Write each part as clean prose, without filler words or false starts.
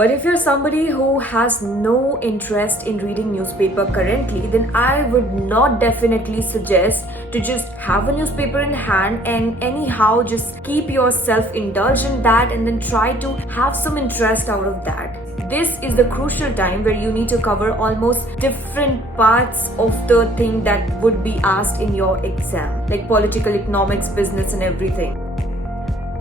But if you're somebody who has no interest in reading newspaper currently, then I would not definitely suggest to just have a newspaper in hand and anyhow just keep yourself indulged in that and then try to have some interest out of that. This is the crucial time where you need to cover almost different parts of the thing that would be asked in your exam, like political, economics, business and everything.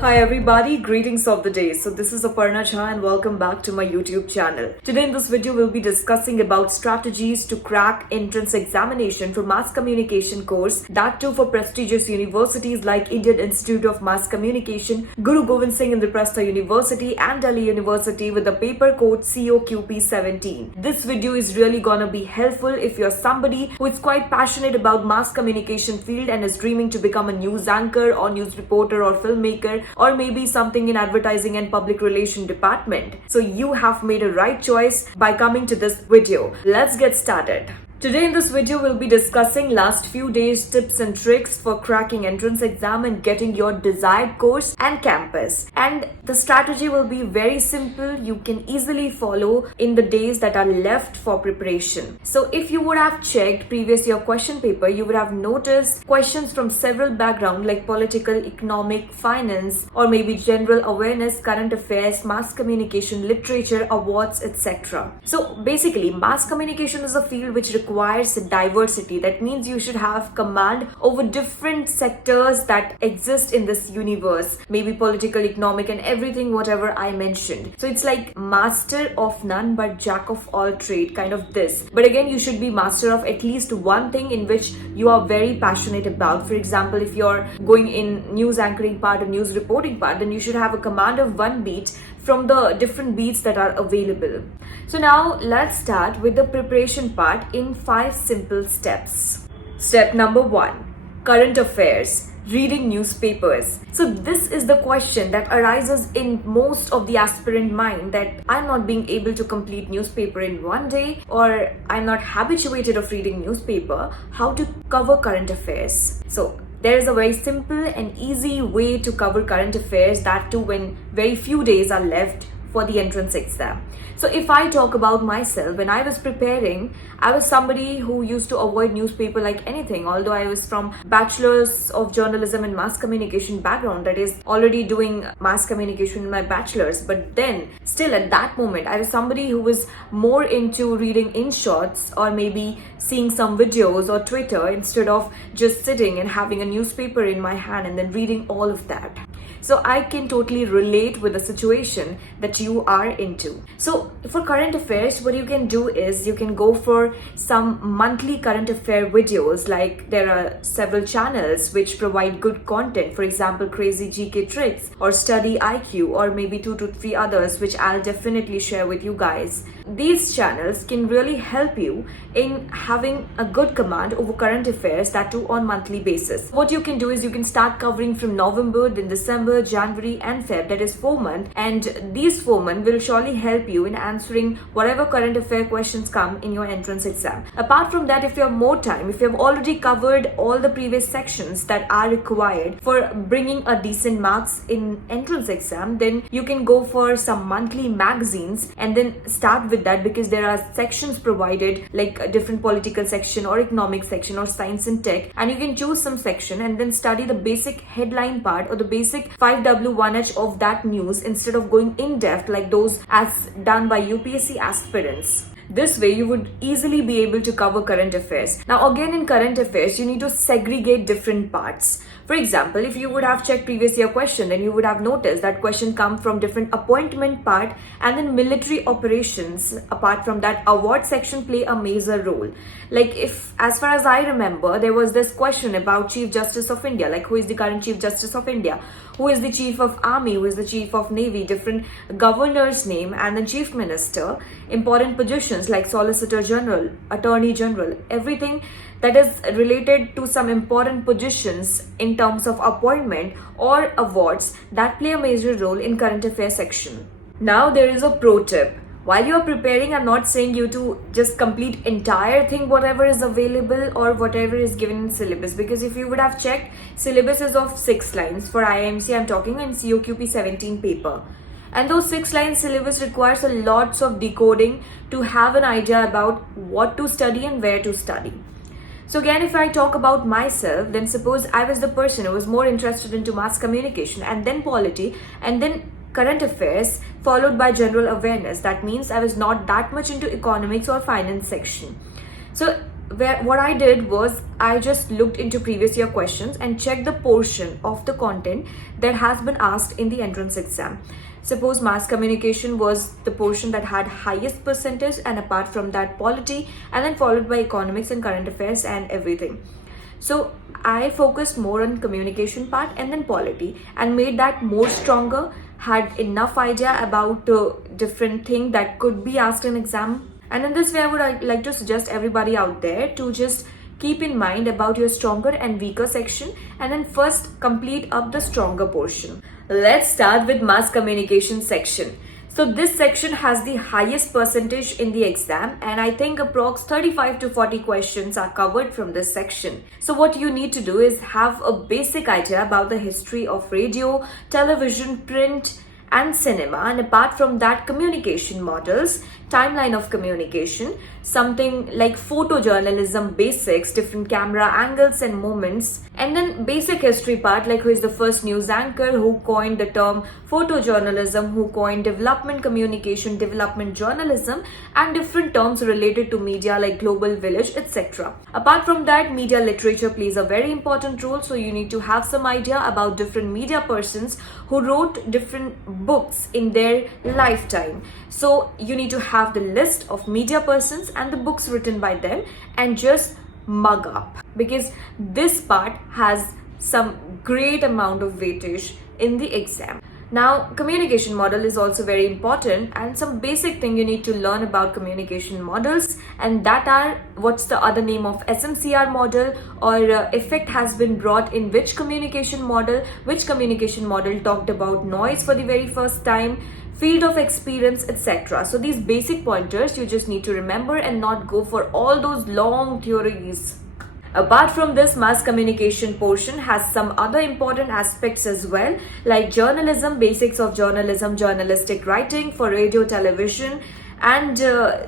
Hi everybody, greetings of the day. So this is Aparna Jha and welcome back to my YouTube channel. Today in this video we'll be discussing about strategies to crack entrance examination for mass communication course, that too for prestigious universities like Indian Institute of Mass Communication, Guru Gobind Singh Indraprastha University and Delhi University with the paper code COQP17. This video is really gonna be helpful if you're somebody who is quite passionate about mass communication field and is dreaming to become a news anchor or news reporter or filmmaker, or maybe something in advertising and public relation department. So you have made a right choice by coming to this video. Let's get started. Today in this video, we'll be discussing last few days tips and tricks for cracking entrance exam and getting your desired course and campus. And the strategy will be very simple. You can easily follow in the days that are left for preparation. So if you would have checked previous year question paper, you would have noticed questions from several backgrounds like political, economic, finance, or maybe general awareness, current affairs, mass communication, literature, awards, etc. So basically, mass communication is a field which requires diversity. That means you should have command over different sectors that exist in this universe, maybe political, economic and everything whatever I mentioned. So it's like master of none but jack of all trade, kind of this. But again, you should be master of at least one thing in which you are very passionate about. For example, if you're going in news anchoring part or news reporting part, then you should have a command of one beat from the different beats that are available. So now let's start with the preparation part in 5 simple steps. Step number 1, current affairs, reading newspapers. So this is the question that arises in most of the aspirant mind, that I'm not being able to complete newspaper in one day, or I'm not habituated of reading newspaper, how to cover current affairs. So there is a very simple and easy way to cover current affairs, that too when very few days are left for the entrance exam. So if I talk about myself, when I was preparing, I was somebody who used to avoid newspaper like anything, although I was from bachelor's of journalism and mass communication background, that is already doing mass communication in my bachelor's. But then still at that moment, I was somebody who was more into reading in shorts or maybe seeing some videos or Twitter instead of just sitting and having a newspaper in my hand and then reading all of that. So I can totally relate with the situation that you are into. So for current affairs, what you can do is you can go for some monthly current affair videos. Like there are several channels which provide good content. For example, Crazy GK Tricks or Study IQ, or maybe 2 to 3 others which I'll definitely share with you guys. These channels can really help you in having a good command over current affairs, that too on monthly basis. What you can do is you can start covering from November, then December, January and Feb, that is 4 months, and these 4 months will surely help you in answering whatever current affair questions come in your entrance exam. Apart from that, if you have more time, if you have already covered all the previous sections that are required for bringing a decent marks in entrance exam, then you can go for some monthly magazines and then start with that, because there are sections provided like a different political section or economic section or science and tech, and you can choose some section and then study the basic headline part or the basic 5W1H of that news instead of going in depth like those as done by UPSC aspirants. This way, you would easily be able to cover current affairs. Now, again, in current affairs, you need to segregate different parts. For example, if you would have checked previous year question, then you would have noticed that question come from different appointment part and then military operations. Apart from that, award section play a major role. Like if, as far as I remember, there was this question about Chief Justice of India, like who is the current Chief Justice of India, who is the Chief of Army, who is the Chief of Navy, different governor's name, and then Chief Minister, important positions like Solicitor General, Attorney General, everything that is related to some important positions in terms of appointment or awards that play a major role in current affairs section. Now there is a pro tip. While you are preparing, I'm not saying you to just complete entire thing, whatever is available or whatever is given in syllabus. Because if you would have checked, syllabus is of 6 lines. For IIMC, I'm talking in COQP 17 paper. And those 6 line syllabus requires a lots of decoding to have an idea about what to study and where to study. So again, if I talk about myself, then suppose I was the person who was more interested into mass communication and then polity and then current affairs followed by general awareness. That means I was not that much into economics or finance section. So what I did was I just looked into previous year questions and checked the portion of the content that has been asked in the entrance exam. Suppose mass communication was the portion that had highest percentage, and apart from that polity, and then followed by economics and current affairs and everything. So I focused more on communication part and then polity and made that more stronger, had enough idea about different thing that could be asked in exam. And in this way, I would like to suggest everybody out there to just keep in mind about your stronger and weaker section and then first complete up the stronger portion. Let's start with mass communication section. So this section has the highest percentage in the exam, and I think approx 35 to 40 questions are covered from this section. So what you need to do is have a basic idea about the history of radio, television, print, and cinema, and apart from that, communication models, timeline of communication, something like photojournalism basics, different camera angles and moments, and then basic history part like who is the first news anchor, who coined the term photojournalism, who coined development communication, development journalism, and different terms related to media like global village, etc. Apart from that, media literature plays a very important role, so you need to have some idea about different media persons who wrote different books in their lifetime. So you need to have the list of media persons and the books written by them and just mug up, because this part has some great amount of weightage in the exam. Now, communication model is also very important, and some basic thing you need to learn about communication models, and that are what's the other name of SMCR model, or effect has been brought in which communication model talked about noise for the very first time, field of experience, etc. So these basic pointers you just need to remember and not go for all those long theories. Apart from this, mass communication portion has some other important aspects as well, like journalism, basics of journalism, journalistic writing for radio, television, and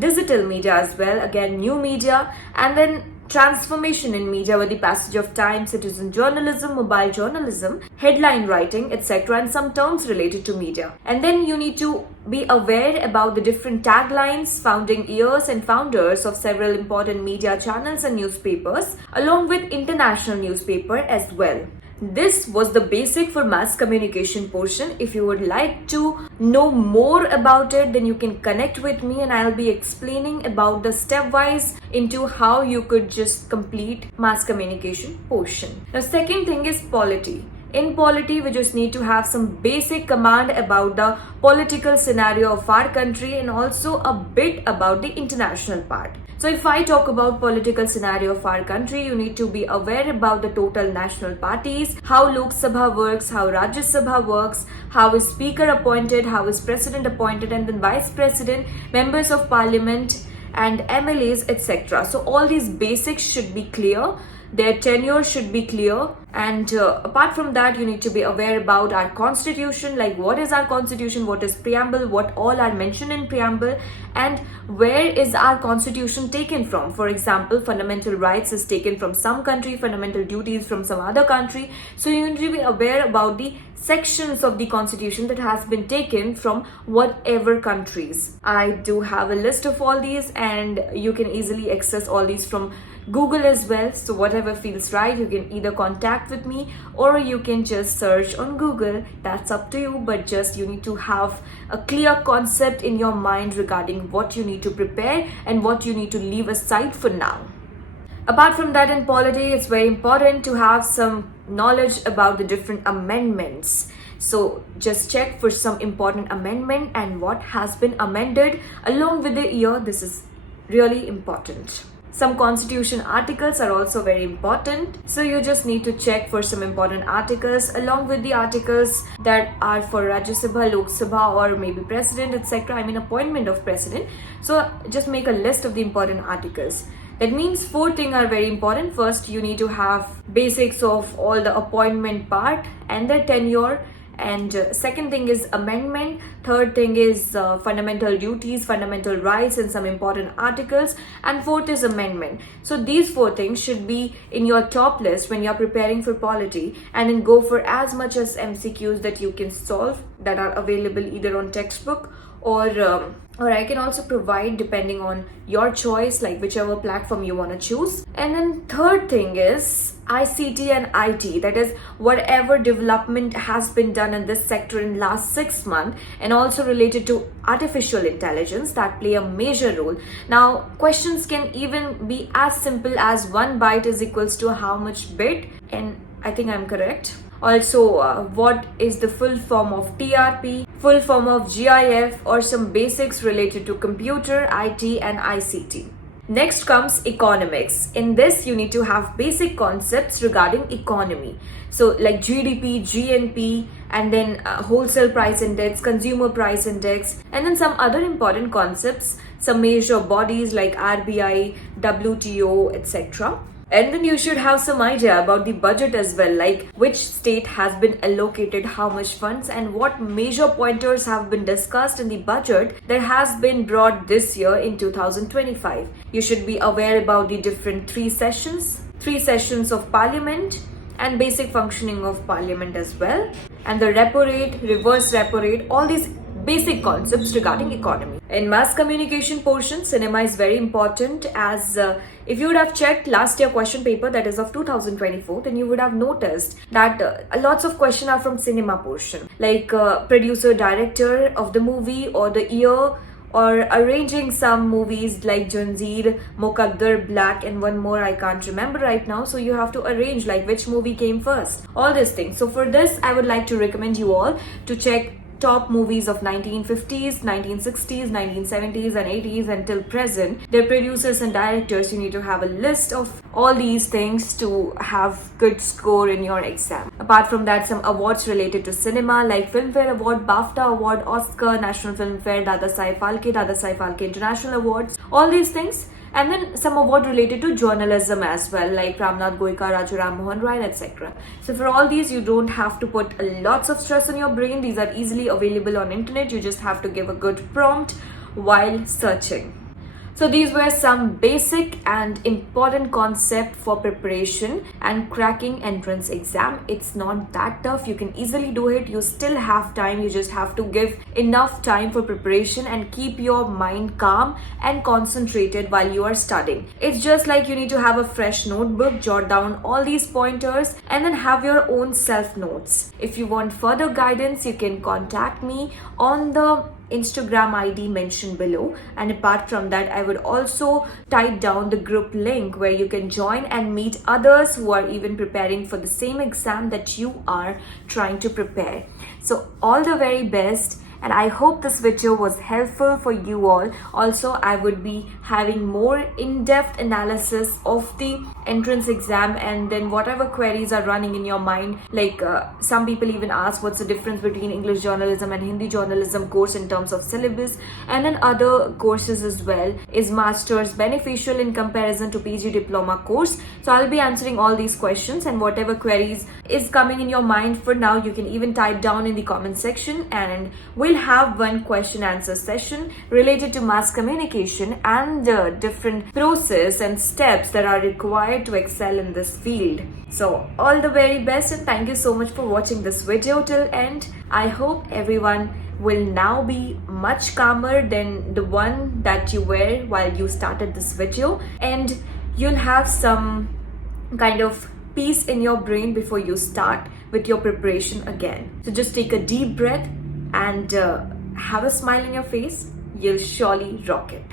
digital media as well, again new media, and then transformation in media with the passage of time, citizen journalism, mobile journalism, headline writing, etc., and some terms related to media. And then you need to be aware about the different taglines, founding years and founders of several important media channels and newspapers, along with international newspaper as well. This was the basic for mass communication portion. If you would like to know more about it, then you can connect with me and I'll be explaining about the stepwise into how you could just complete mass communication portion. The second thing is polity. In polity, we just need to have some basic command about the political scenario of our country and also a bit about the international part. So if I talk about political scenario of our country, you need to be aware about the total national parties, how Lok Sabha works, how Rajya Sabha works, how is speaker appointed, how is president appointed, and then vice president, members of parliament, and MLAs, etc. So all these basics should be clear. Their tenure should be clear, and apart from that, you need to be aware about our constitution, like what is our constitution, what is preamble, what all are mentioned in preamble, and where is our constitution taken from. For example, fundamental rights is taken from some country, fundamental duties from some other country. So you need to be aware about the sections of the constitution that has been taken from whatever countries. I do have a list of all these, and you can easily access all these from Google as well. So whatever feels right, you can either contact with me or you can just search on Google. That's up to you, but just you need to have a clear concept in your mind regarding what you need to prepare and what you need to leave aside for now. Apart from that, in polity, it's very important to have some knowledge about the different amendments. So just check for some important amendment and what has been amended along with the year. This is really important. Some constitution articles are also very important. So you just need to check for some important articles along with the articles that are for Rajya Sabha, Lok Sabha, or maybe president, etc. I mean appointment of president. So just make a list of the important articles. That means 4 things are very important. First, you need to have basics of all the appointment part and the tenure. And second thing is amendment. Third thing is fundamental duties, fundamental rights, and some important articles. And fourth is amendment. So these four things should be in your top list when you're preparing for polity, and then go for as much as MCQs that you can solve that are available either on textbook or I can also provide depending on your choice, like whichever platform you want to choose. And then third thing is ICT and IT, that is whatever development has been done in this sector in last 6 months, and also related to artificial intelligence that play a major role. Now questions can even be as simple as 1 byte is equals to how much bit, and I think I'm correct. Also, what is the full form of TRP, full form of GIF, or some basics related to computer, IT and ICT. Next comes economics. In this, you need to have basic concepts regarding economy. So like GDP, GNP, and then wholesale price index, consumer price index, and then some other important concepts, some major bodies like RBI, WTO, etc. And then you should have some idea about the budget as well, like which state has been allocated how much funds and what major pointers have been discussed in the budget that has been brought this year in 2025. You should be aware about the different three sessions of parliament, and basic functioning of parliament as well, and the repo rate, reverse repo rate, all these basic concepts regarding economy. In mass communication portion, cinema is very important, as if you would have checked last year question paper, that is of 2024, then you would have noticed that lots of questions are from cinema portion, like producer, director of the movie, or the year, or arranging some movies like Janjeer, Muqaddar, Black, and one more I can't remember right now. So you have to arrange like which movie came first, all these things. So for this, I would like to recommend you all to check top movies of 1950s, 1960s, 1970s and 80s until present. Their producers and directors, you need to have a list of all these things to have good score in your exam. Apart from that, some awards related to cinema like Filmfare Award, BAFTA Award, Oscar, National Film Fair, Dada Sai Phalke International Awards, all these things. And then some award related to journalism as well, like Ramnath Goenka, Rajaram Mohan Rai, etc. So for all these, you don't have to put lots of stress on your brain. These are easily available on internet. You just have to give a good prompt while searching. So these were some basic and important concept for preparation and cracking entrance exam. It's not that tough. You can easily do it. You still have time. You just have to give enough time for preparation and keep your mind calm and concentrated while you are studying. It's just like you need to have a fresh notebook, jot down all these pointers, and then have your own self notes. If you want further guidance, you can contact me on the Instagram ID mentioned below, and apart from that, I would also type down the group link where you can join and meet others who are even preparing for the same exam that you are trying to prepare. So all the very best, and I hope this video was helpful for you all. Also, I would be having more in-depth analysis of the entrance exam, and then whatever queries are running in your mind, like some people even ask what's the difference between English journalism and Hindi journalism course in terms of syllabus, and then other courses as well. Is master's beneficial in comparison to PG diploma course? So I'll be answering all these questions, and whatever queries is coming in your mind for now, you can even type down in the comment section, and we'll have one question answer session related to mass communication and the different process and steps that are required to excel in this field. So all the very best, and thank you so much for watching this video till end. I hope everyone will now be much calmer than the one that you were while you started this video, and you'll have some kind of peace in your brain before you start with your preparation again. So just take a deep breath and have a smile in your face. You'll surely rock it.